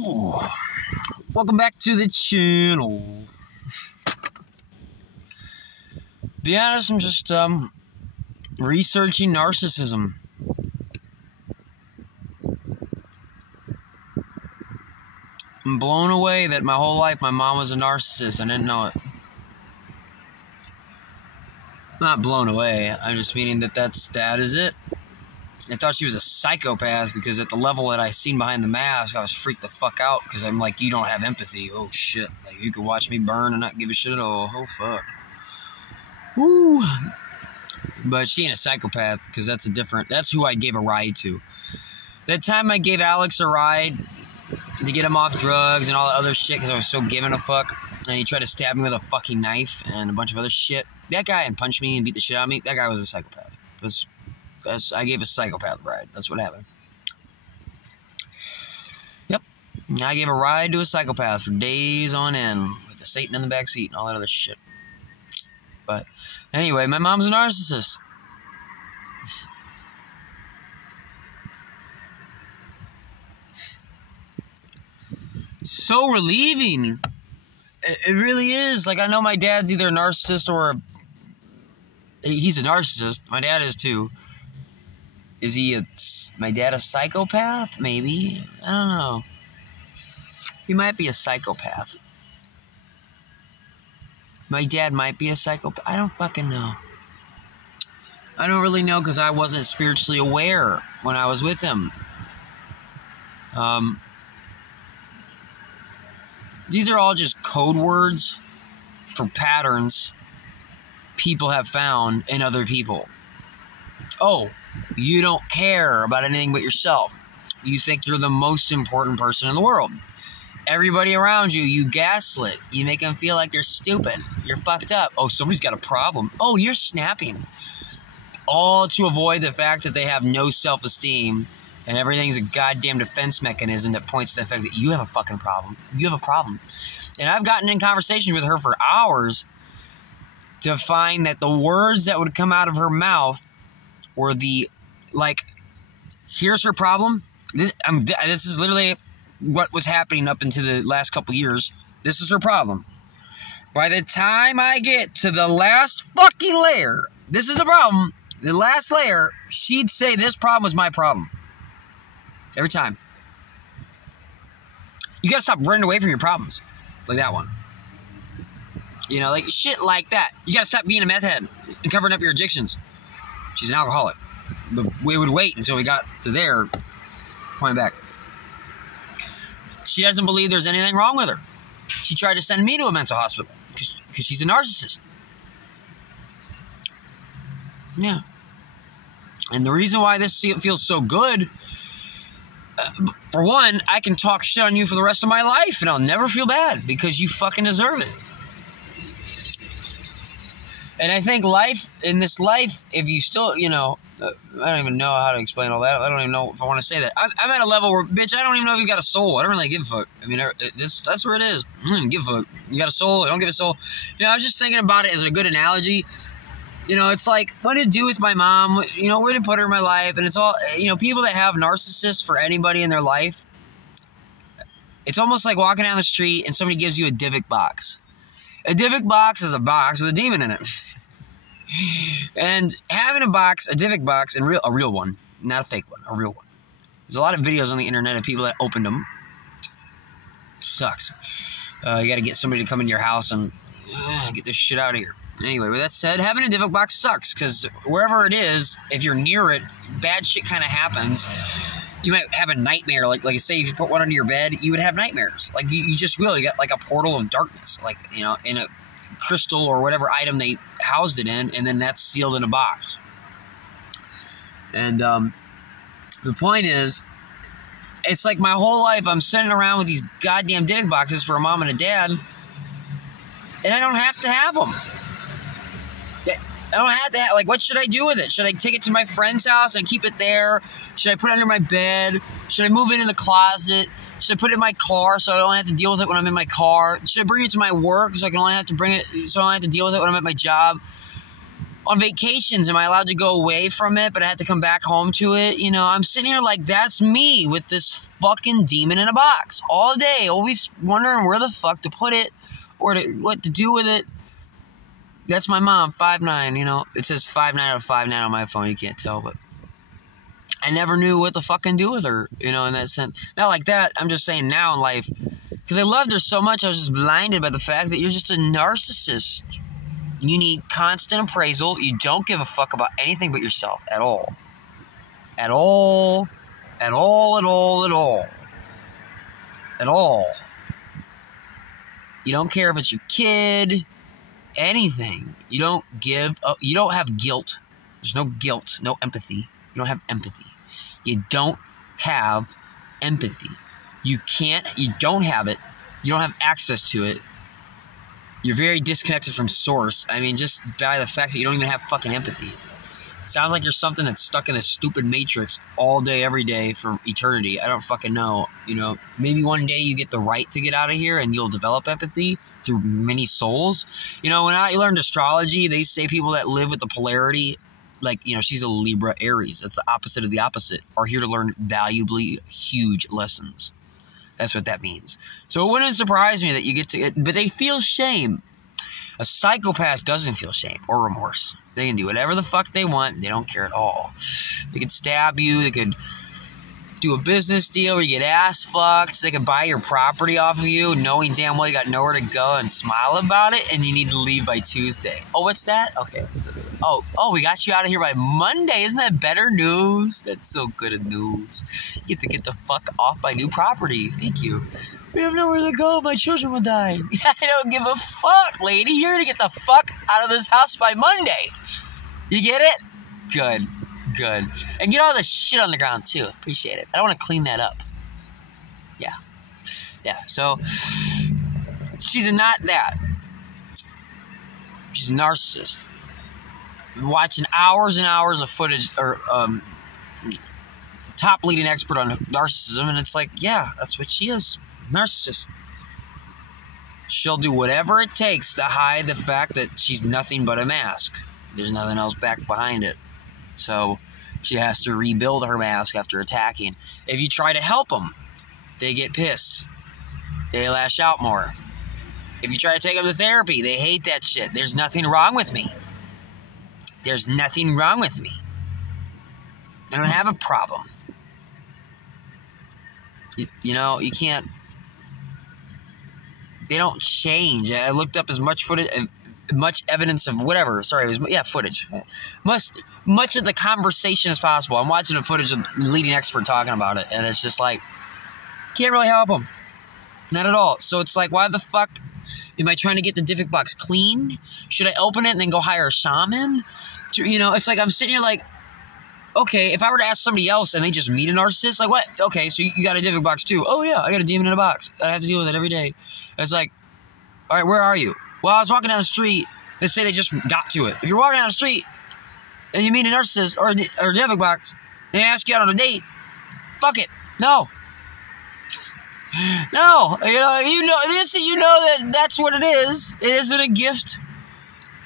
Ooh. Welcome back to the channel. Be honest, I'm just researching narcissism. I'm blown away that my whole life my mom was a narcissist. I didn't know it. Not blown away. I'm just meaning that is it. I thought she was a psychopath because at the level that I seen behind the mask, I was freaked the fuck out because I'm like, you don't have empathy. Oh shit. Like you could watch me burn and not give a shit at all. Oh fuck. Woo. But she ain't a psychopath because that's who I gave a ride to. That time I gave Alex a ride to get him off drugs and all that other shit because I was so giving a fuck. And he tried to stab me with a fucking knife and a bunch of other shit. That guy and punched me and beat the shit out of me. That guy was a psychopath. I gave a psychopath a ride. That's what happened. Yep. I gave a ride to a psychopath for days on end with the Satan in the back seat and all that other shit. But anyway, my mom's a narcissist. So relieving. It really is. Like, I know my dad's either a narcissist or he's a narcissist. My dad is too. Is my dad a psychopath? Maybe. I don't know. He might be a psychopath. My dad might be a psychopath. I don't fucking know. I don't really know because I wasn't spiritually aware when I was with him. These are all just code words for patterns people have found in other people. Oh, you don't care about anything but yourself. You think you're the most important person in the world. Everybody around you, you gaslit. You make them feel like they're stupid. You're fucked up. Oh, somebody's got a problem. Oh, you're snapping. All to avoid the fact that they have no self-esteem and everything's a goddamn defense mechanism that points to the fact that you have a fucking problem. You have a problem. And I've gotten in conversations with her for hours to find that the words that would come out of her mouth were here's her problem. This is literally what was happening up into the last couple years. This is her problem. By the time I get to the last fucking layer, this is the problem. The last layer, she'd say this problem is my problem. Every time. You gotta stop running away from your problems. Like that one. You know, like shit like that. You gotta stop being a meth head and covering up your addictions. She's an alcoholic. But we would wait until we got to there, point back. She doesn't believe there's anything wrong with her. She tried to send me to a mental hospital because she's a narcissist. Yeah. And the reason why this feels so good, for one, I can talk shit on you for the rest of my life and I'll never feel bad because you fucking deserve it. And I think in this life, if you still, I don't even know how to explain all that. I don't even know if I want to say that. I'm at a level where, bitch, I don't even know if you got a soul. I don't really give a fuck. I mean, that's where it is. I don't even give a fuck. You got a soul? I don't give a soul. I was just thinking about it as a good analogy. It's like, what did it do with my mom? Where did it put her in my life? And it's all, people that have narcissists for anybody in their life, it's almost like walking down the street and somebody gives you a Divic box. A Divic box is a box with a demon in it. And having a Divic box, and a real one, not a fake one, a real one. There's a lot of videos on the internet of people that opened them. It sucks. You got to get somebody to come into your house and get this shit out of here. Anyway, with that said, having a Divic box sucks because wherever it is, if you're near it, bad shit kind of happens. You might have a nightmare, like say if you put one under your bed, you would have nightmares. Like you just will. You got like a portal of darkness, like in a crystal or whatever item they housed it in, and then that's sealed in a box. And the point is, it's like my whole life I'm sitting around with these goddamn Divic boxes for a mom and a dad, and I don't have to have them. I don't have that. Like, what should I do with it? Should I take it to my friend's house and keep it there? Should I put it under my bed? Should I move it in the closet? Should I put it in my car so I don't have to deal with it when I'm in my car? Should I bring it to my work so I don't have to deal with it when I'm at my job? on vacations, am I allowed to go away from it, but I have to come back home to it? You know, I'm sitting here like, that's me with this fucking demon in a box all day, always wondering where the fuck to put it or what to do with it. That's my mom, 5'9", you know. It says 5'9" out of 5'9" on my phone. You can't tell, but I never knew what to fucking do with her, you know, in that sense. Not like that. I'm just saying now in life, because I loved her so much, I was just blinded by the fact that you're just a narcissist. You need constant appraisal. You don't give a fuck about anything but yourself at all. At all. At all, at all, at all. At all. You don't care if it's your kid, anything. You don't give up. You don't have guilt. There's no guilt, no empathy. You don't have empathy. You don't have empathy. You don't have it. You don't have access to it. You're very disconnected from source. I mean, just by the fact that you don't even have fucking empathy. Sounds like you're something that's stuck in a stupid matrix all day, every day for eternity. I don't fucking know. You know, maybe one day you get the right to get out of here and you'll develop empathy through many souls. You know, when I learned astrology, they say people that live with the polarity, like, you know, she's a Libra Aries. That's the opposite of the opposite, are here to learn valuably huge lessons. That's what that means. So it wouldn't surprise me that you get to, but they feel shame. A psychopath doesn't feel shame or remorse. They can do whatever the fuck they want. They don't care at all. They could stab you. They could do a business deal where you get ass fucked. They could buy your property off of you, knowing damn well you got nowhere to go, and smile about it, and you need to leave by Tuesday. Oh, what's that? Okay. Oh, we got you out of here by Monday. Isn't that better news? That's so good of news. You get the fuck off my new property. Thank you. We have nowhere to go. My children will die. I don't give a fuck, lady. You're going to get the fuck out of this house by Monday. You get it? Good. Good. And get all the shit on the ground, too. Appreciate it. I don't want to clean that up. Yeah. Yeah. So, she's not that. She's a narcissist. Been watching hours and hours of footage, or top leading expert on narcissism, and it's like, yeah, that's what she is. Narcissist. She'll do whatever it takes to hide the fact that she's nothing but a mask. There's nothing else back behind it. So she has to rebuild her mask after attacking. If you try to help them, they get pissed. They lash out more. If you try to take them to therapy, they hate that shit. There's nothing wrong with me. There's nothing wrong with me. I don't have a problem. You know, you can't. They don't change. I looked up as much footage, much evidence of whatever. Sorry, it was, footage. Much of the conversation as possible. I'm watching the footage of the leading expert talking about it, and it's just like, can't really help them. Not at all. So it's like, why the fuck am I trying to get the Diffic box clean? Should I open it and then go hire a shaman? You know, it's like I'm sitting here like, okay, if I were to ask somebody else and they just meet a narcissist, like, what? Okay, so you got a Diffic box too. Oh, yeah, I got a demon in a box. I have to deal with it every day. It's like, all right, where are you? Well, I was walking down the street. Let's say they just got to it. If you're walking down the street and you meet a narcissist or a Diffic box and they ask you out on a date, fuck it. No. No. You know that's what it is. It isn't a gift.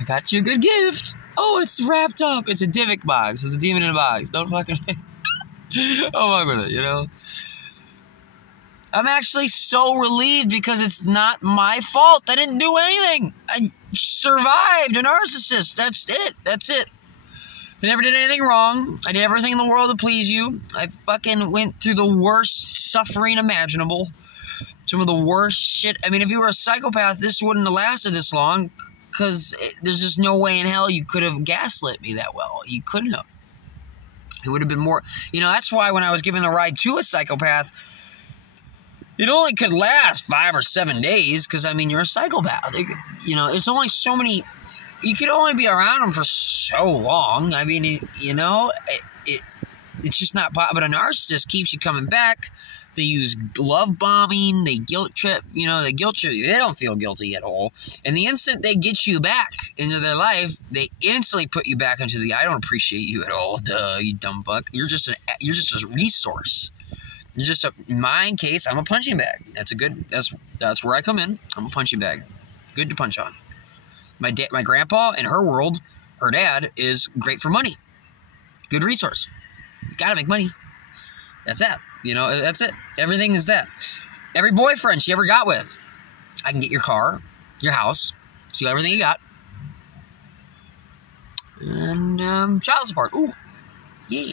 I got you a good gift. Oh, it's wrapped up. It's a Diffic box. It's a demon in a box. Don't fucking... Don't fuck with it, you know? I'm actually so relieved because it's not my fault. I didn't do anything. I survived a narcissist. That's it. That's it. I never did anything wrong. I did everything in the world to please you. I fucking went through the worst suffering imaginable. Some of the worst shit. I mean, if you were a psychopath, this wouldn't have lasted this long. Because there's just no way in hell you could have gaslit me that well. You couldn't have. It would have been more... You know, that's why when I was given the ride to a psychopath, it only could last 5 or 7 days. Because, I mean, you're a psychopath. You know, there's only so many... You could only be around them for so long. I mean, it's just not... But a narcissist keeps you coming back. They use love bombing. They guilt trip. You know, they guilt trip. They don't feel guilty at all. And the instant they get you back into their life, they instantly put you back into the I don't appreciate you at all. Duh, you dumb fuck. You're just a resource. You're just in my case, I'm a punching bag. That's where I come in. I'm a punching bag. Good to punch on. My grandpa, in her world, her dad is great for money. Good resource. Gotta make money. That's that. You know, that's it. Everything is that. Every boyfriend she ever got with, I can get your car, your house, see everything you got. And child support. Ooh. Yeah.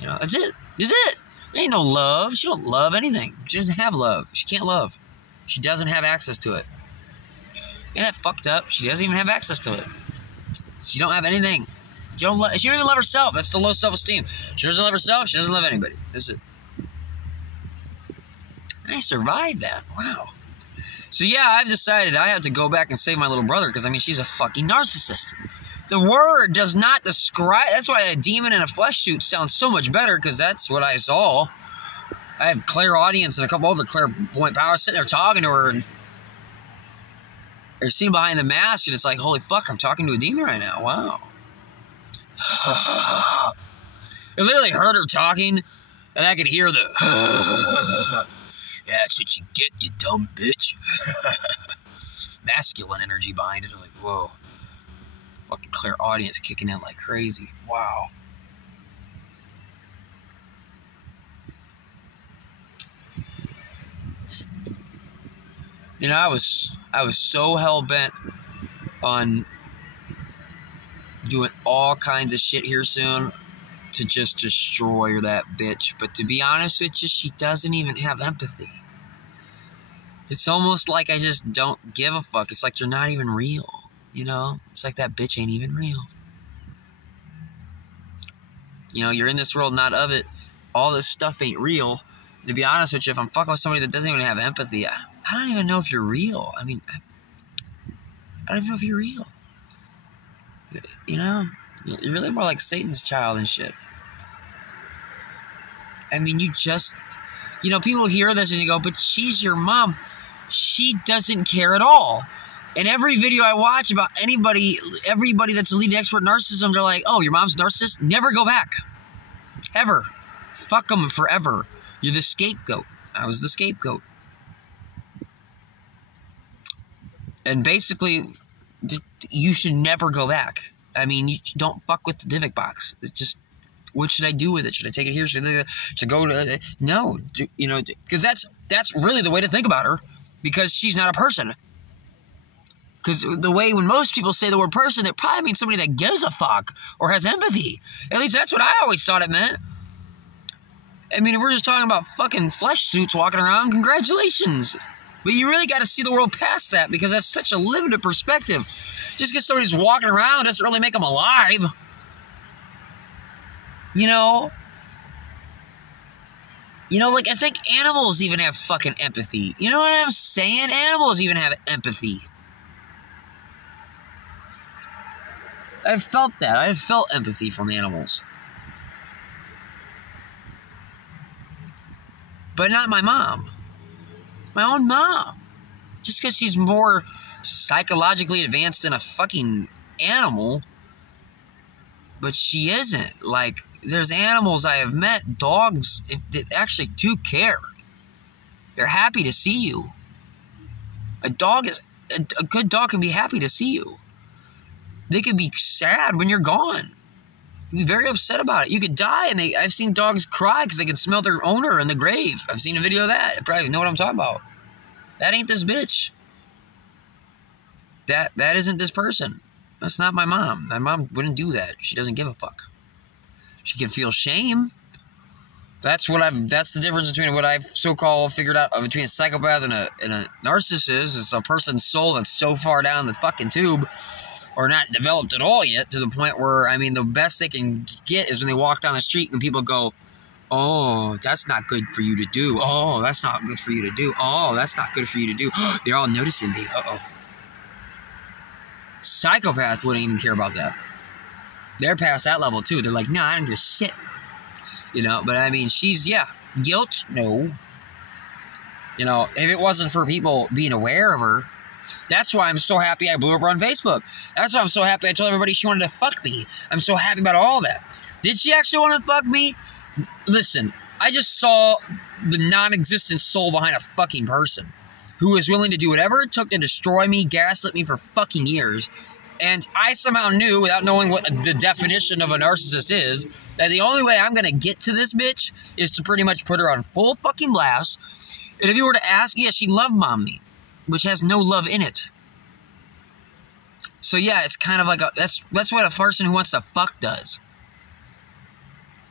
You know, that's it. That's it. There ain't no love. She don't love anything. She doesn't have love. She can't love. She doesn't have access to it. Ain't that fucked up? She doesn't even have access to it. She don't have anything. She don't even love herself. That's the low self-esteem. She doesn't love herself. She doesn't love anybody. That's it. I survived that. Wow. So yeah, I've decided I have to go back and save my little brother because, I mean, she's a fucking narcissist. The word does not describe... That's why a demon in a flesh suit sounds so much better, because that's what I saw. I have clairaudience and a couple other clairvoyant powers sitting there talking to her, and they're seen behind the mask, and it's like, holy fuck, I'm talking to a demon right now. Wow. I literally heard her talking, and I could hear the... Yeah, that's what you get, you dumb bitch. Masculine energy behind it. I was like, whoa. Fucking clairaudience kicking in like crazy. Wow. You know, I was so hell-bent on doing all kinds of shit here soon to just destroy that bitch. But to be honest with you, she doesn't even have empathy. It's almost like I just don't give a fuck. It's like you're not even real. You know? It's like that bitch ain't even real. You know, you're in this world, not of it. All this stuff ain't real. And to be honest with you, if I'm fucking with somebody that doesn't even have empathy, I don't even know if you're real. I mean, I don't even know if you're real. You know? You're really more like Satan's child and shit. I mean, you just... You know, people hear this and you go, but she's your mom. She doesn't care at all. And every video I watch about everybody that's a leading expert in narcissism, they're like, oh, your mom's a narcissist? Never go back. Ever. Fuck them forever. You're the scapegoat. I was the scapegoat. And basically, you should never go back. I mean, you don't fuck with the Divic box. It's just, what should I do with it? Should I take it here? Should I go to... No. You know, because that's really the way to think about her. Because she's not a person. Because the way when most people say the word person, it probably means somebody that gives a fuck or has empathy. At least that's what I always thought it meant. I mean, if we're just talking about fucking flesh suits walking around, congratulations. But you really got to see the world past that, because that's such a limited perspective. Just because somebody's walking around doesn't really make them alive. You know? You know, like, I think animals even have fucking empathy. You know what I'm saying? Animals even have empathy. I've felt that. I've felt empathy from animals. But not my mom. My own mom. Just because she's more psychologically advanced than a fucking animal. But she isn't. Like, there's animals I have met, dogs, that actually do care. They're happy to see you. A good dog can be happy to see you. They could be sad when you're gone. Be very upset about it. You could die, and I've seen dogs cry because they can smell their owner in the grave. I've seen a video of that. You probably know what I'm talking about. That ain't this bitch. That isn't this person. That's not my mom. My mom wouldn't do that. She doesn't give a fuck. She can feel shame. That's the difference between what I've so-called figured out between a psychopath and a narcissist. It's a person's soul that's so far down the fucking tube, or not developed at all yet, to the point where, I mean, the best they can get is when they walk down the street and people go, oh, that's not good for you to do. Oh, that's not good for you to do. Oh, that's not good for you to do. They're all noticing me. Uh-oh. Psychopath wouldn't even care about that. They're past that level, too. They're like, nah, I don't give a shit. You know, but I mean, she's, yeah. Guilt? No. You know, if it wasn't for people being aware of her, that's why I'm so happy I blew up her on Facebook. That's why I'm so happy I told everybody she wanted to fuck me. I'm so happy about all that. Did she actually want to fuck me? Listen, I just saw the non-existent soul behind a fucking person who was willing to do whatever it took to destroy me, gaslit me for fucking years, And I somehow knew, without knowing what the definition of a narcissist is, that the only way I'm going to get to this bitch is to pretty much put her on full fucking blast. And if you were to ask, yeah, she love-bombed me, which has no love in it. So yeah, it's kind of like that's what a person who wants to fuck does.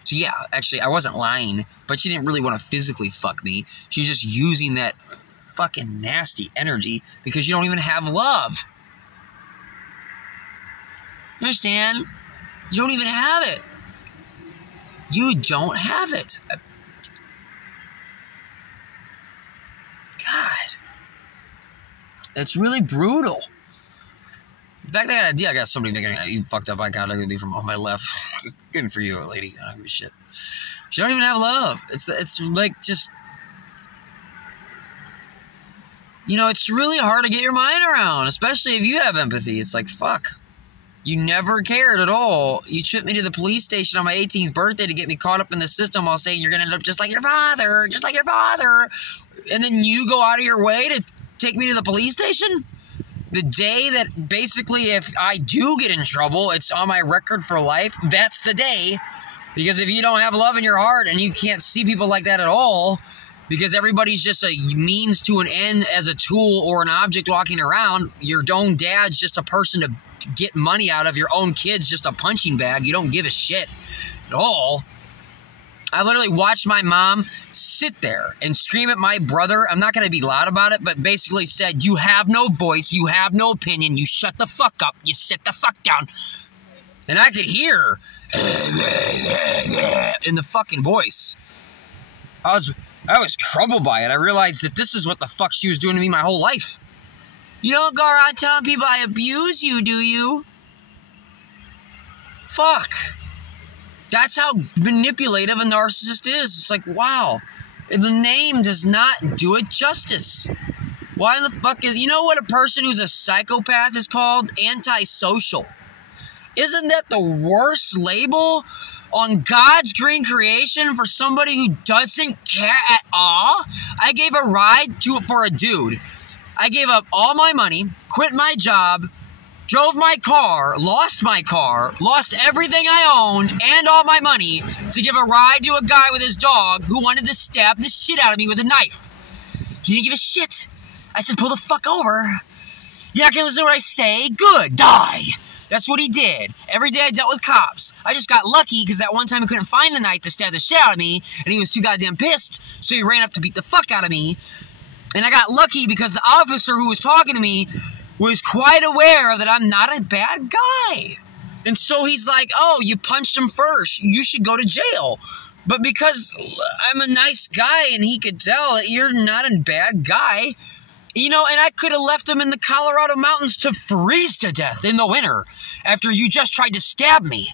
So yeah, actually, I wasn't lying, but she didn't really want to physically fuck me. She's just using that fucking nasty energy because you don't even have love. You understand? You don't even have it. You don't have it. God. It's really brutal. The fact that I got somebody making you fucked up eye contact with me from on my left. Good for you, lady. I don't give a shit. She don't even have love. It's like just... You know, it's really hard to get your mind around, especially if you have empathy. It's like, fuck. You never cared at all. You tripped me to the police station on my 18th birthday to get me caught up in the system while saying you're going to end up just like your father, just like your father. And then you go out of your way to take me to the police station? The day that basically if I do get in trouble, it's on my record for life, that's the day. Because if you don't have love in your heart and you can't see people like that at all, because everybody's just a means to an end as a tool or an object walking around, your own dad's just a person to get money out of, your own kid's just a punching bag. You don't give a shit at all. I literally watched my mom sit there and scream at my brother. I'm not going to be loud about it, but basically said, you have no voice, you have no opinion, you shut the fuck up, you sit the fuck down. And I could hear in the fucking voice. I was troubled by it. I realized that this is what the fuck she was doing to me my whole life. You don't go around telling people I abuse you, do you? Fuck. That's how manipulative a narcissist is. It's like, wow. The name does not do it justice. Why the fuck is... You know what a person who's a psychopath is called? Antisocial. Isn't that the worst label on God's green creation for somebody who doesn't care at all? I gave a ride for a dude. I gave up all my money, quit my job, drove my car, lost everything I owned and all my money to give a ride to a guy with his dog who wanted to stab the shit out of me with a knife. He didn't give a shit. I said, pull the fuck over. You're not gonna listen to what I say? Good, die. That's what he did. Every day I dealt with cops. I just got lucky because that one time he couldn't find the knife to stab the shit out of me, and he was too goddamn pissed, so he ran up to beat the fuck out of me. And I got lucky because the officer who was talking to me was quite aware that I'm not a bad guy. And so he's like, oh, you punched him first. You should go to jail. But because I'm a nice guy and he could tell that you're not a bad guy, you know, and I could have left him in the Colorado mountains to freeze to death in the winter after you just tried to stab me.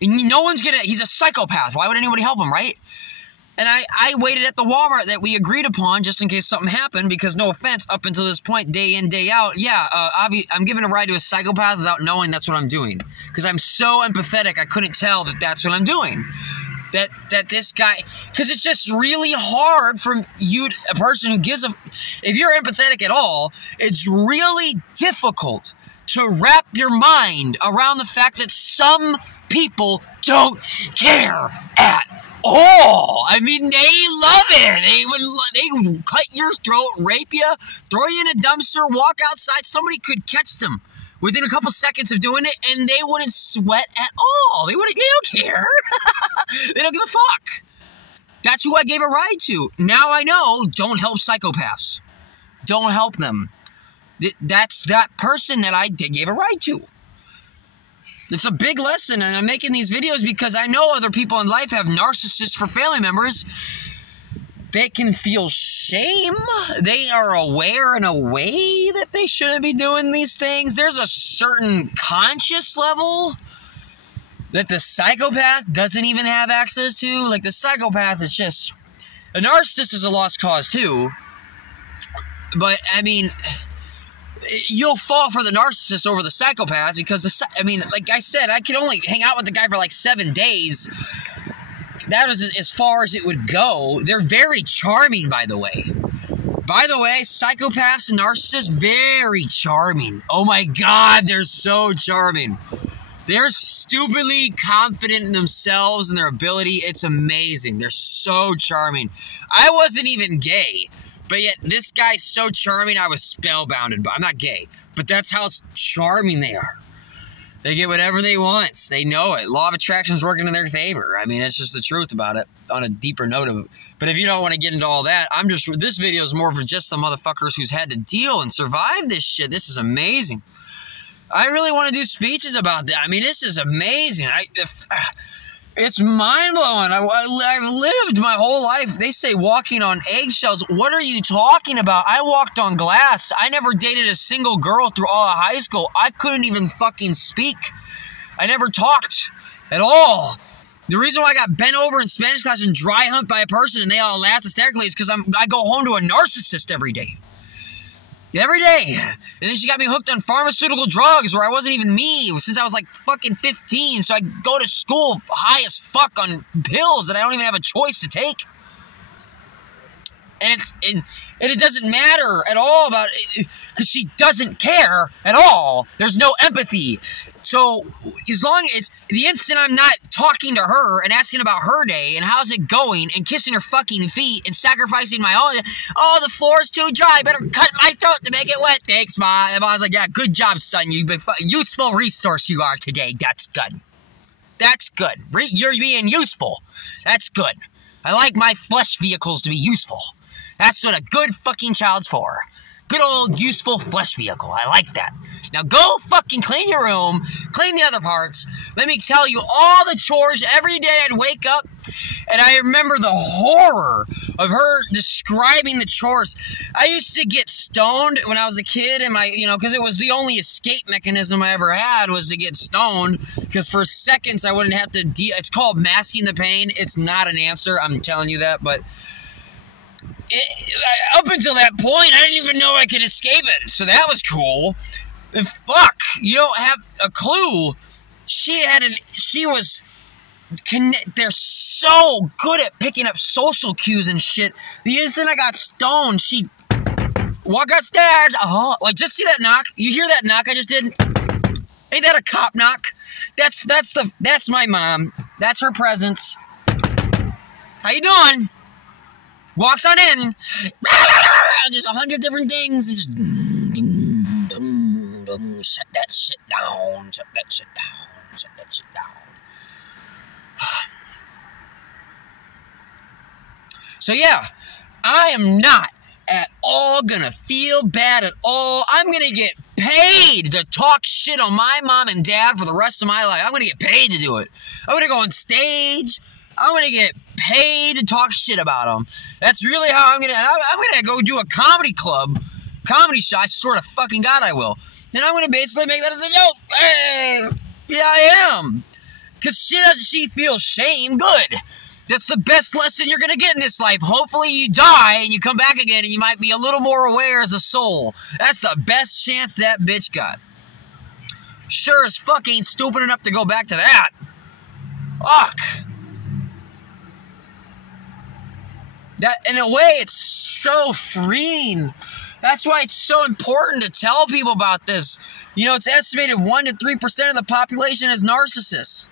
And no one's gonna, he's a psychopath. Why would anybody help him, right? And I waited at the Walmart that we agreed upon just in case something happened because, no offense, up until this point, day in, day out, yeah, I'm giving a ride to a psychopath without knowing that's what I'm doing. Because I'm so empathetic, I couldn't tell that that's what I'm doing. That this guy, because it's just really hard for you, a person who gives a, if you're empathetic at all, it's really difficult to wrap your mind around the fact that some people don't care at all. I mean, they love it. They would cut your throat, rape you, throw you in a dumpster, walk outside. Somebody could catch them within a couple seconds of doing it, and they wouldn't sweat at all. They don't care. They don't give a fuck. That's who I gave a ride to. Now I know, don't help psychopaths. Don't help them. That's that person that I gave a ride to. It's a big lesson, and I'm making these videos because I know other people in life have narcissists for family members. They can feel shame. They are aware in a way that they shouldn't be doing these things. There's a certain conscious level that the psychopath doesn't even have access to. Like, the psychopath is just... A narcissist is a lost cause, too. But, I mean... You'll fall for the narcissist over the psychopath because, like I said, I could only hang out with the guy for like 7 days. That was as far as it would go. They're very charming, by the way. By the way, psychopaths and narcissists, very charming. Oh my God, they're so charming. They're stupidly confident in themselves and their ability. It's amazing. They're so charming. I wasn't even gay, but yet this guy's so charming, I was spellbounded. But I'm not gay, but that's how charming they are. They get whatever they want. They know it. Law of attraction is working in their favor. I mean, it's just the truth about it on a deeper note of it. But if you don't want to get into all that, this video is more for just the motherfuckers who's had to deal and survive this shit. This is amazing. I really want to do speeches about that. I mean, this is amazing. It's mind-blowing. I've lived my whole life. They say walking on eggshells. What are you talking about? I walked on glass. I never dated a single girl through all of high school. I couldn't even fucking speak. I never talked at all. The reason why I got bent over in Spanish class and dry humped by a person and they all laughed hysterically is because I go home to a narcissist every day. Every day. And then she got me hooked on pharmaceutical drugs where I wasn't even me since I was like fucking 15. So I go to school high as fuck on pills that I don't even have a choice to take. And it doesn't matter at all about it because she doesn't care at all. There's no empathy. So as long as the instant I'm not talking to her and asking about her day and how's it going and kissing her fucking feet and sacrificing my own, oh, the floor's too dry, better cut my throat to make it wet. Thanks, Ma. And I was like, yeah, good job, son. You've been useful resource you are today. That's good. That's good. You're being useful. That's good. I like my flesh vehicles to be useful. That's what a good fucking child's for. Good old useful flesh vehicle. I like that. Now go fucking clean your room, clean the other parts. Let me tell you all the chores every day I'd wake up. And I remember the horror of her describing the chores. I used to get stoned when I was a kid and because it was the only escape mechanism I ever had was to get stoned. Because for seconds I wouldn't have to it's called masking the pain. It's not an answer. I'm telling you that, but up until that point, I didn't even know I could escape it. So that was cool. And fuck, you don't have a clue. They're so good at picking up social cues and shit. The instant I got stoned, she walk upstairs. Like just see that knock? You hear that knock I just did? Ain't that a cop knock? That's my mom. That's her presence. How you doing? Walks on in. There's 100 different things. Just shut that shit down. Shut that shit down. Shut that shit down. So yeah, I am not at all gonna feel bad at all. I'm gonna get paid to talk shit on my mom and dad for the rest of my life. I'm gonna get paid to do it. I'm gonna go on stage. I'm gonna get paid to talk shit about them. That's really how I'm gonna go do a comedy show. I swear to fucking God I will. And I'm gonna basically make that as a joke. Hey, yeah, I am. Cause she feels shame. Good. That's the best lesson you're gonna get in this life. Hopefully you die and you come back again and you might be a little more aware as a soul. That's the best chance that bitch got. Sure as fuck ain't stupid enough to go back to that. Fuck. That, in a way, it's so freeing. That's why it's so important to tell people about this. It's estimated 1 to 3% of the population is narcissists.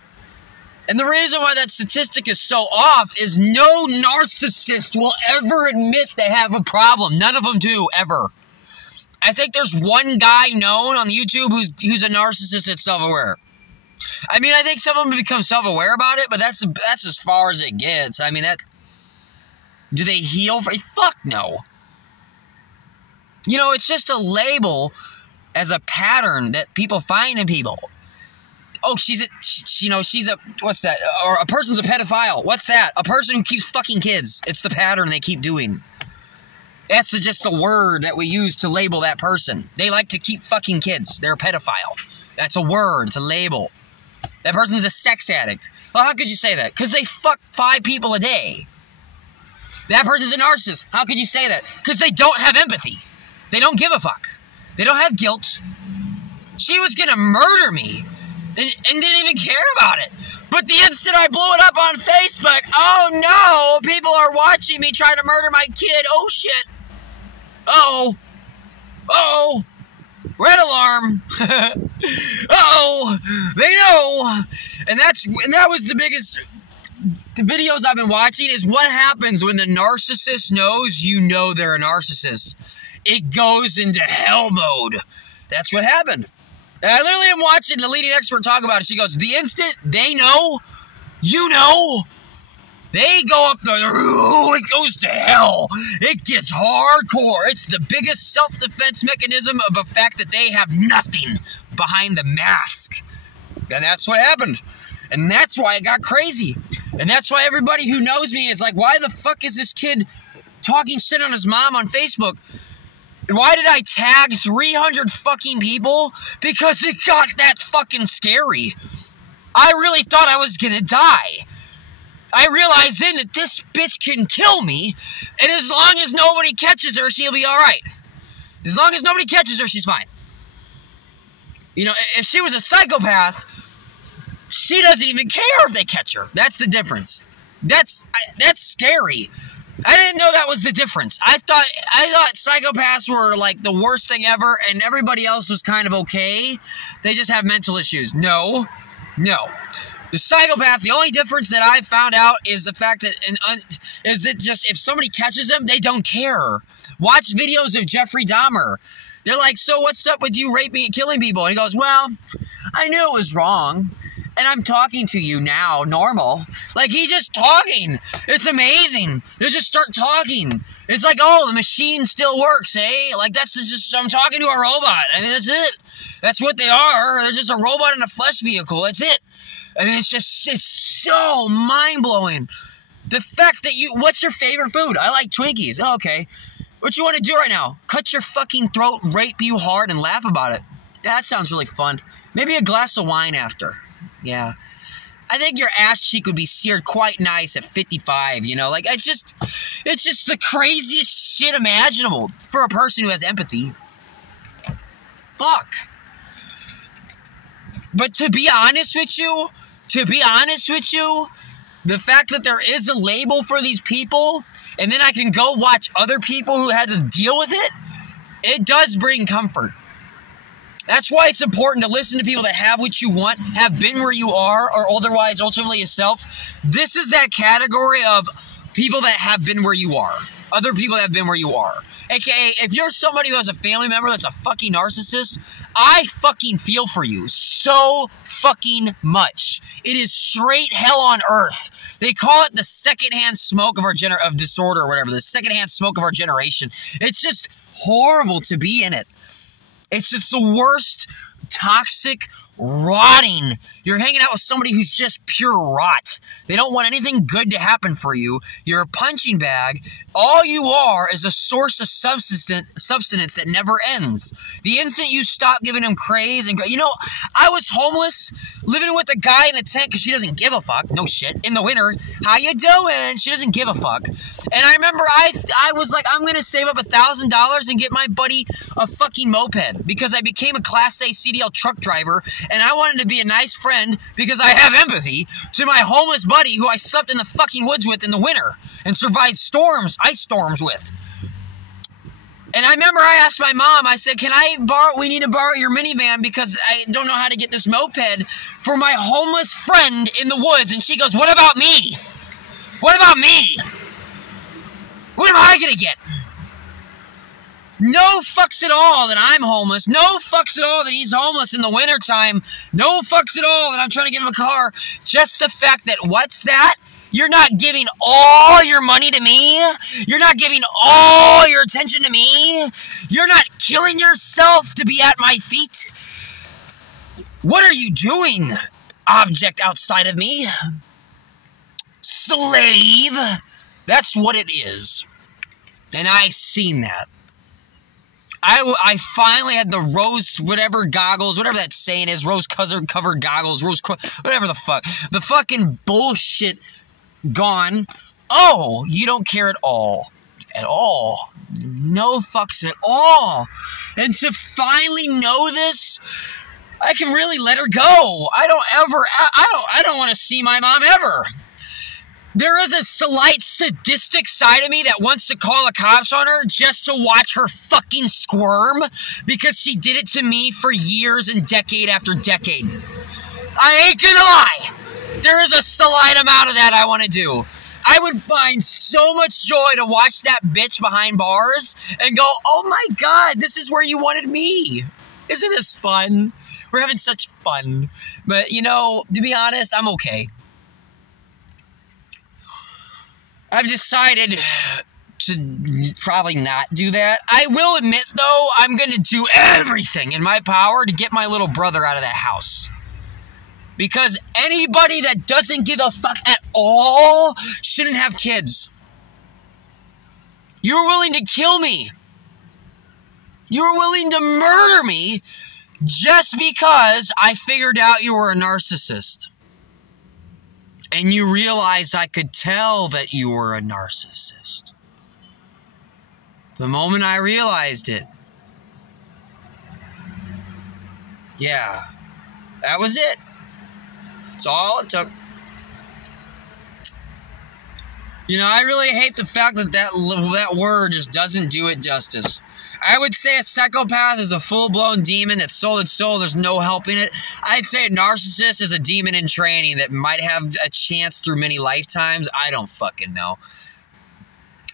And the reason why that statistic is so off is no narcissist will ever admit they have a problem. None of them do, ever. I think there's one guy known on YouTube who's a narcissist that's self-aware. I mean, I think some of them become self-aware about it, but that's as far as it gets. I mean, do they heal? Fuck no. It's just a label as a pattern that people find in people. Oh, she's a, what's that? Or a person's a pedophile. What's that? A person who keeps fucking kids. It's the pattern they keep doing. That's just a word that we use to label that person. They like to keep fucking kids. They're a pedophile. That's a word. It's a label. That person's a sex addict. Well, how could you say that? Because they fuck 5 people a day. That person's a narcissist. How could you say that? Because they don't have empathy. They don't give a fuck. They don't have guilt. She was going to murder me and didn't even care about it. But the instant I blew it up on Facebook, oh no, people are watching me trying to murder my kid. Oh shit. Uh-oh. Uh-oh. Red alarm. Uh-oh. They know. And that was the biggest... The videos I've been watching is what happens when the narcissist knows you know they're a narcissist. It goes into hell mode. That's what happened. And I literally am watching the leading expert talk about it. She goes, the instant they know, you know, they go up it goes to hell. It gets hardcore. It's the biggest self-defense mechanism of the fact that they have nothing behind the mask. And that's what happened. And that's why it got crazy. And that's why everybody who knows me is like, why the fuck is this kid talking shit on his mom on Facebook? Why did I tag 300 fucking people? Because it got that fucking scary. I really thought I was gonna die. I realized then that this bitch can kill me, and as long as nobody catches her, she'll be alright. As long as nobody catches her, she's fine. You know, if she was a psychopath, she doesn't even care if they catch her. That's the difference. That's scary. I didn't know that was the difference. I thought psychopaths were like the worst thing ever, and everybody else was kind of okay. They just have mental issues. No. The psychopath, the only difference that I've found out is the fact that just if somebody catches them, they don't care. Watch videos of Jeffrey Dahmer. They're like, so what's up with you raping and killing people? And he goes, well, I knew it was wrong. And I'm talking to you now, normal. Like, he's just talking. It's amazing. They just start talking. It's like, oh, the machine still works, eh? Like, that's just, I'm talking to a robot. I mean, that's it. That's what they are. They're just a robot in a flesh vehicle. That's it. I mean, it's so mind-blowing. The fact that what's your favorite food? I like Twinkies. Oh, okay. What you want to do right now? Cut your fucking throat, rape you hard, and laugh about it. Yeah, that sounds really fun. Maybe a glass of wine after. Yeah. I think your ass cheek would be seared quite nice at 55, you know? Like, it's just the craziest shit imaginable for a person who has empathy. Fuck. But to be honest with you, the fact that there is a label for these people, and then I can go watch other people who had to deal with it, it does bring comfort. That's why it's important to listen to people that have what you want, have been where you are, or otherwise ultimately yourself. This is that category of people that have been where you are. Other people that have been where you are. AKA, if you're somebody who has a family member that's a fucking narcissist, I fucking feel for you so fucking much. It is straight hell on earth. They call it the secondhand smoke of our of disorder or whatever. The secondhand smoke of our generation. It's just horrible to be in it. It's just the worst, toxic, rotting. You're hanging out with somebody who's just pure rot. They don't want anything good to happen for you. You're a punching bag. All you are is a source of substance that never ends. The instant you stop giving them craze and... You know, I was homeless, living with a guy in a tent because she doesn't give a fuck. No shit. In the winter, how you doing? She doesn't give a fuck. And I remember I was like, I'm going to save up $1,000 and get my buddy a fucking moped because I became a Class A CDL truck driver. And I wanted to be a nice friend because I have empathy to my homeless buddy who I slept in the fucking woods with in the winter and survived ice storms with. And I remember I asked my mom, I said, we need to borrow your minivan because I don't know how to get this moped for my homeless friend in the woods. And she goes, what about me? What about me? What am I going to get? No fucks at all that I'm homeless. No fucks at all that he's homeless in the wintertime. No fucks at all that I'm trying to get him a car. Just the fact that, what's that? You're not giving all your money to me. You're not giving all your attention to me. You're not killing yourself to be at my feet. What are you doing, object outside of me? Slave. That's what it is. And I seen that. I finally had the rose, whatever goggles, whatever that saying is, rose-covered goggles, whatever the fuck. The fucking bullshit gone. Oh, you don't care at all. At all. No fucks at all. And to finally know this, I can really let her go. I don't want to see my mom ever. There is a slight sadistic side of me that wants to call the cops on her just to watch her fucking squirm because she did it to me for years and decade after decade. I ain't gonna lie. There is a slight amount of that I want to do. I would find so much joy to watch that bitch behind bars and go, oh my God, this is where you wanted me. Isn't this fun? We're having such fun. But, you know, to be honest, I'm okay. I've decided to probably not do that. I will admit, though, I'm going to do everything in my power to get my little brother out of that house. Because anybody that doesn't give a fuck at all shouldn't have kids. You were willing to kill me. You were willing to murder me just because I figured out you were a narcissist. And you realized I could tell that you were a narcissist. The moment I realized it, yeah, that was it. That's all it took. You know, I really hate the fact that that word just doesn't do it justice. I would say a psychopath is a full-blown demon that's soul and soul. There's no helping it. I'd say a narcissist is a demon in training that might have a chance through many lifetimes. I don't fucking know.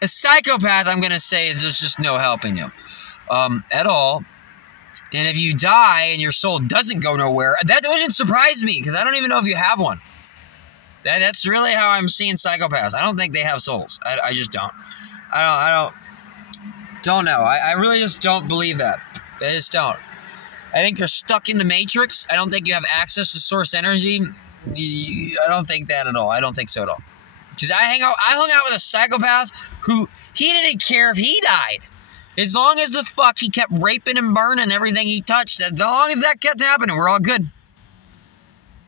A psychopath, I'm going to say, there's just no helping you at all. And if you die and your soul doesn't go nowhere, that wouldn't surprise me because I don't even know if you have one. That's really how I'm seeing psychopaths. I don't think they have souls. I just don't. I don't know. I really just don't believe that. I just don't. I think you're stuck in the Matrix. I don't think you have access to source energy. I don't think that at all. I don't think so at all. Because I hung out with a psychopath who, he didn't care if he died. As long as the fuck he kept raping and burning everything he touched, as long as that kept happening, we're all good.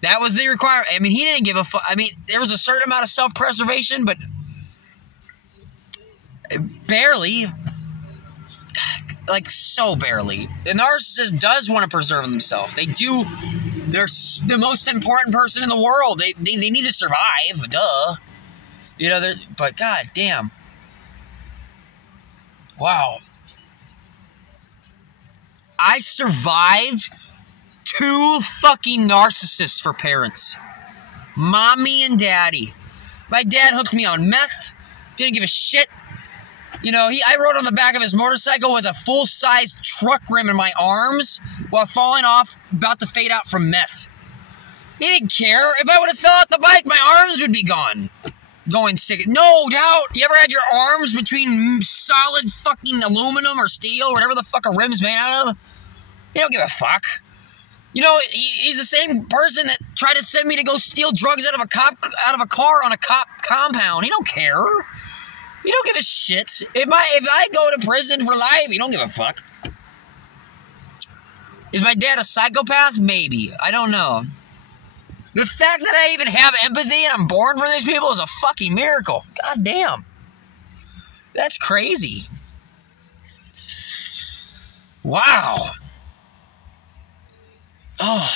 That was the requirement. I mean, he didn't give a fuck. I mean, there was a certain amount of self-preservation, but barely. Like, so barely. The narcissist does want to preserve themselves. They do. They're the most important person in the world. They need to survive. Duh. You know, but god damn. Wow. I survived 2 fucking narcissists for parents. Mommy and daddy. My dad hooked me on meth. Didn't give a shit. You know, I rode on the back of his motorcycle with a full-size truck rim in my arms while falling off, about to fade out from meth. He didn't care. If I would have fell off the bike, my arms would be gone. Going sick. No doubt. You ever had your arms between solid fucking aluminum or steel or whatever the fuck a rim's made out of? He don't give a fuck. You know, he's the same person that tried to send me to go steal drugs out of a car on a cop compound. He don't care. He don't give a shit. If I go to prison for life, he don't give a fuck. Is my dad a psychopath? Maybe. I don't know. The fact that I even have empathy and I'm born for these people is a fucking miracle. God damn. That's crazy. Wow. Oh.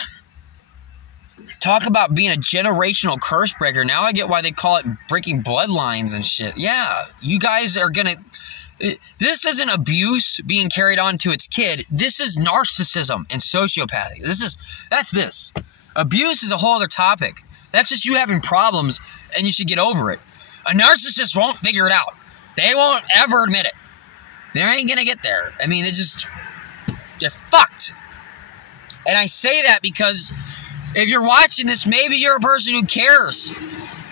Talk about being a generational curse breaker. Now I get why they call it breaking bloodlines and shit. Yeah, you guys are gonna... This isn't abuse being carried on to its kid. This is narcissism and sociopathy. That's this. Abuse is a whole other topic. That's just you having problems and you should get over it. A narcissist won't figure it out. They won't ever admit it. They ain't gonna get there. I mean, they're fucked. And I say that because if you're watching this, maybe you're a person who cares.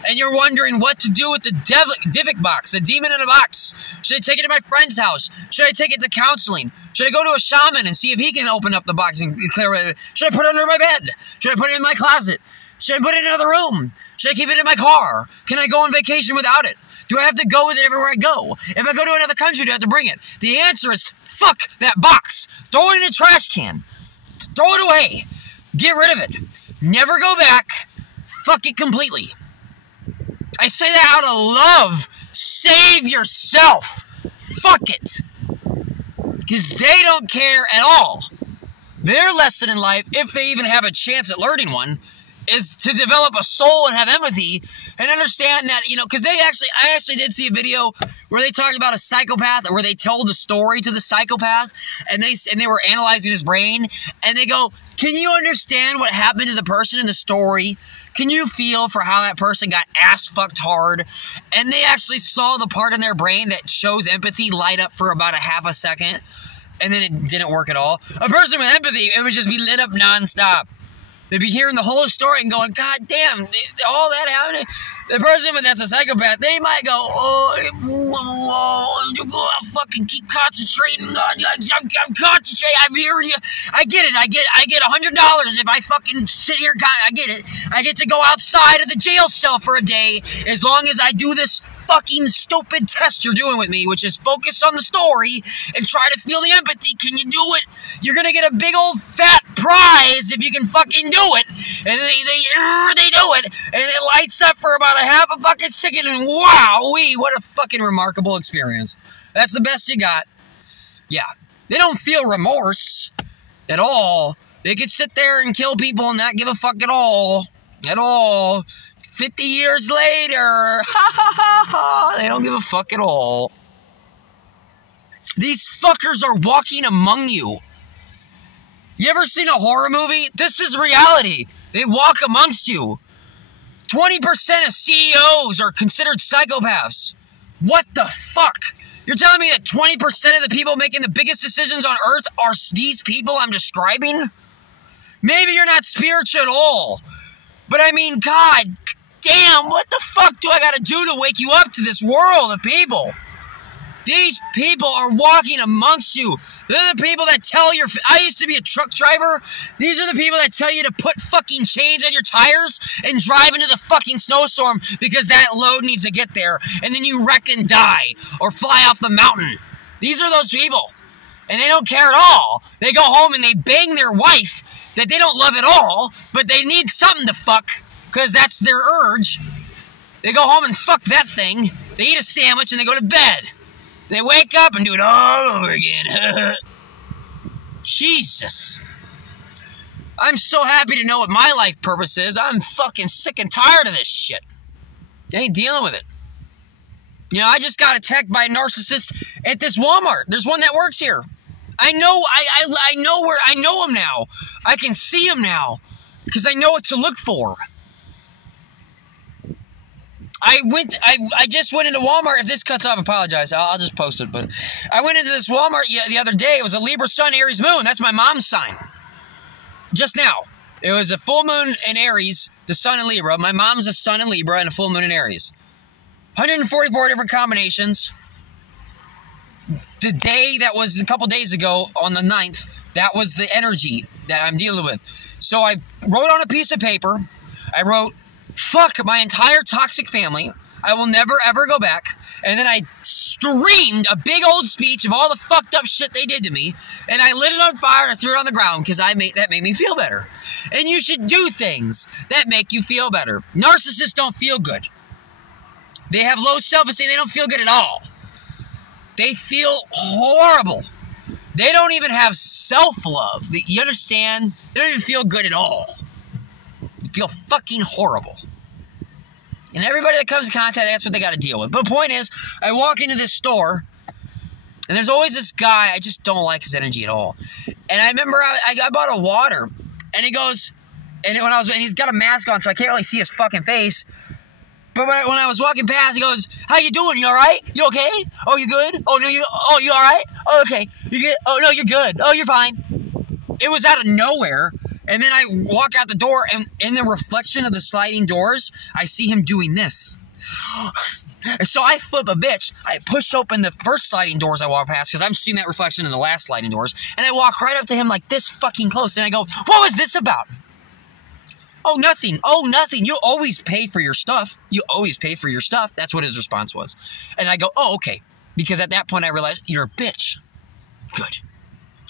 And you're wondering what to do with the Divic box, the demon in a box. Should I take it to my friend's house? Should I take it to counseling? Should I go to a shaman and see if he can open up the box and clear it? Should I put it under my bed? Should I put it in my closet? Should I put it in another room? Should I keep it in my car? Can I go on vacation without it? Do I have to go with it everywhere I go? If I go to another country, do I have to bring it? The answer is fuck that box. Throw it in a trash can. Throw it away. Get rid of it. Never go back. Fuck it completely. I say that out of love. Save yourself. Fuck it. Because they don't care at all. Their lesson in life, if they even have a chance at learning one, is to develop a soul and have empathy and understand that, you know, because I actually did see a video where they talked about a psychopath, where they told a story to the psychopath, and they were analyzing his brain, and they go, can you understand what happened to the person in the story? Can you feel for how that person got ass fucked hard? And they actually saw the part in their brain that shows empathy light up for about a half a second, and then it didn't work at all. A person with empathy, it would just be lit up nonstop. They'd be hearing the whole story and going, God damn, all that happened. The person that's a psychopath, they might go, oh, fucking keep concentrating. I'm concentrating. I'm hearing you. I get it. I get $100 if I fucking sit here. I get it. I get to go outside of the jail cell for a day as long as I do this fucking stupid test you're doing with me, which is focus on the story and try to feel the empathy. Can you do it? You're gonna get a big old fat prize if you can fucking do it. And they do it, and it lights up for about a half a fucking second, and wow-wee, what a fucking remarkable experience. That's the best you got. Yeah, they don't feel remorse at all. They could sit there and kill people and not give a fuck at all. At all. 50 years later, ha ha ha ha, they don't give a fuck at all. These fuckers are walking among you. You ever seen a horror movie? This is reality. They walk amongst you. 20% of CEOs are considered psychopaths. What the fuck? You're telling me that 20% of the people making the biggest decisions on earth are these people I'm describing? Maybe you're not spiritual at all. But I mean, God damn, what the fuck do I gotta do to wake you up to this world of people? These people are walking amongst you. They're the people that tell I used to be a truck driver. These are the people that tell you to put fucking chains on your tires and drive into the fucking snowstorm because that load needs to get there. And then you wreck and die or fly off the mountain. These are those people. And they don't care at all. They go home and they bang their wife that they don't love at all, but they need something to fuck because that's their urge. They go home and fuck that thing. They eat a sandwich and they go to bed. They wake up and do it all over again. Jesus. I'm so happy to know what my life purpose is. I'm fucking sick and tired of this shit. I ain't dealing with it. You know, I just got attacked by a narcissist at this Walmart. There's one that works here. I know him now. I can see him now because I know what to look for. I just went into Walmart. If this cuts off, apologize. I'll just post it. But I went into this Walmart the other day. It was a Libra Sun, Aries Moon. That's my mom's sign. Just now. It was a full moon in Aries, the Sun in Libra. My mom's a Sun in Libra and a full moon in Aries. 144 different combinations. The day that was a couple days ago on the 9th, that was the energy that I'm dealing with. So I wrote on a piece of paper. I wrote, fuck my entire toxic family. I will never, ever go back. And then I screamed a big old speech of all the fucked up shit they did to me. And I lit it on fire and I threw it on the ground because that made me feel better. And you should do things that make you feel better. Narcissists don't feel good. They have low self-esteem. They don't feel good at all. They feel horrible. They don't even have self-love. You understand? They don't even feel good at all. They feel fucking horrible. And everybody that comes in contact, that's what they got to deal with. But the point is, I walk into this store, and there's always this guy, I just don't like his energy at all. And I remember I bought a water, and he goes, and he's got a mask on, so I can't really see his fucking face. But when I was walking past, he goes, "How you doing? You all right? You okay? Oh, you good? Oh, no, you all right? Oh, okay. You good? Oh, no, you're good. Oh, you're fine." It was out of nowhere. And then I walk out the door, and in the reflection of the sliding doors, I see him doing this. And so I flip a bitch. I push open the first sliding doors I walk past, because I've seen that reflection in the last sliding doors. And I walk right up to him like this fucking close, and I go, "What was this about?" "Oh, nothing. Oh, nothing. You always pay for your stuff. You always pay for your stuff." That's what his response was. And I go, "Oh, okay." Because at that point I realized, you're a bitch. Good.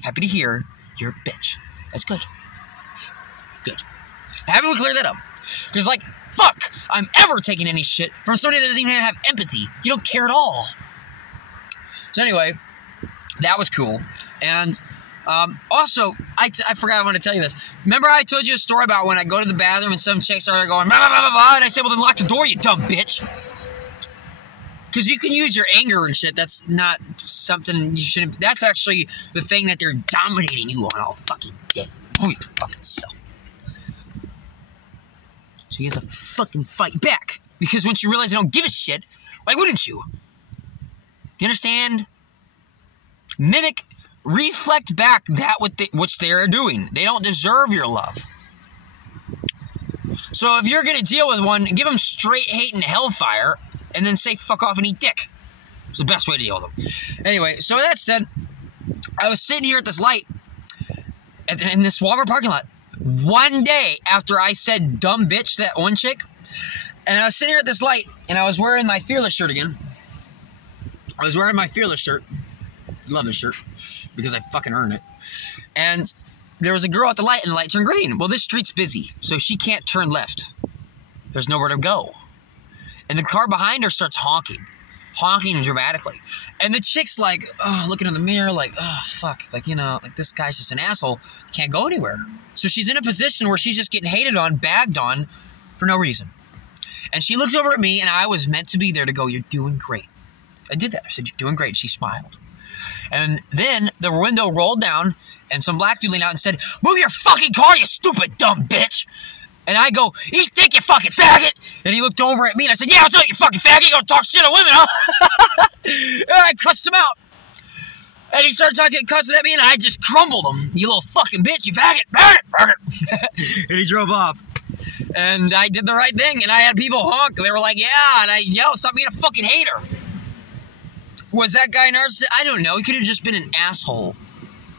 Happy to hear you're a bitch. That's good. Good. Happy we clear that up. Because, like, fuck, I'm ever taking any shit from somebody that doesn't even have empathy. You don't care at all. So anyway, that was cool. And Also, I forgot I want to tell you this. Remember I told you a story about when I go to the bathroom and some chicks are going, blah, blah, blah, blah, blah, and I said, well, then lock the door, you dumb bitch. Because you can use your anger and shit. That's not something you shouldn't. That's actually the thing that they're dominating you on all fucking day. Oh, your fucking self. So you have to fucking fight back. Because once you realize they don't give a shit, why wouldn't you? Do you understand? Mimic, reflect back that which they are doing. They don't deserve your love. So if you're going to deal with one, give them straight hate and hellfire, and then say fuck off and eat dick. It's the best way to deal with them. Anyway, so with that said, I was sitting here at this light in this Walmart parking lot one day after I said dumb bitch to that one chick, and I was sitting here at this light, and I was wearing my Fearless shirt again. I was wearing my Fearless shirt. Love this shirt because I fucking earned it. And there was a girl at the light, and the light turned green. Well, this street's busy, so she can't turn left. There's nowhere to go. And the car behind her starts honking dramatically. And the chick's like, oh, looking in the mirror like, oh, fuck. Like, you know, like this guy's just an asshole. Can't go anywhere. So she's in a position where she's just getting hated on, bagged on for no reason. And she looks over at me, and I was meant to be there to go, you're doing great. I did that. I said, you're doing great. She smiled. And then the window rolled down, and some black dude leaned out and said, move your fucking car, you stupid dumb bitch. And I go, eat dick, you fucking faggot. And he looked over at me, and I said, yeah, what's up, you fucking faggot? You gonna talk shit to women, huh? And I cussed him out. And he started cussing at me, and I just crumbled him. You little fucking bitch, you faggot, faggot. And he drove off. And I did the right thing, and I had people honk. They were like, yeah, and I yelled, stop being a fucking hater. Was that guy a narcissist? I don't know. He could have just been an asshole.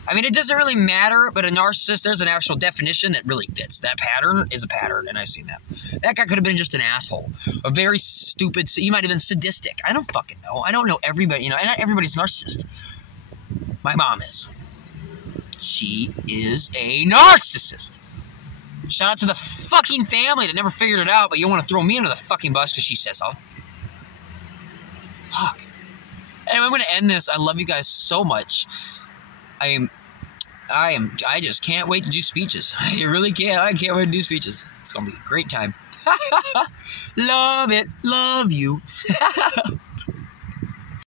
I mean, it doesn't really matter, but a narcissist, there's an actual definition that really fits. That pattern is a pattern, and I've seen that. That guy could have been just an asshole. A very stupid, he might have been sadistic. I don't fucking know. I don't know everybody, you know, and not everybody's a narcissist. My mom is. She is a narcissist. Shout out to the fucking family that never figured it out, but you want to throw me under the fucking bus because she says so. Fuck. Anyway, I'm going to end this. I love you guys so much. I just can't wait to do speeches. I really can't. I can't wait to do speeches. It's going to be a great time. Love it. Love you.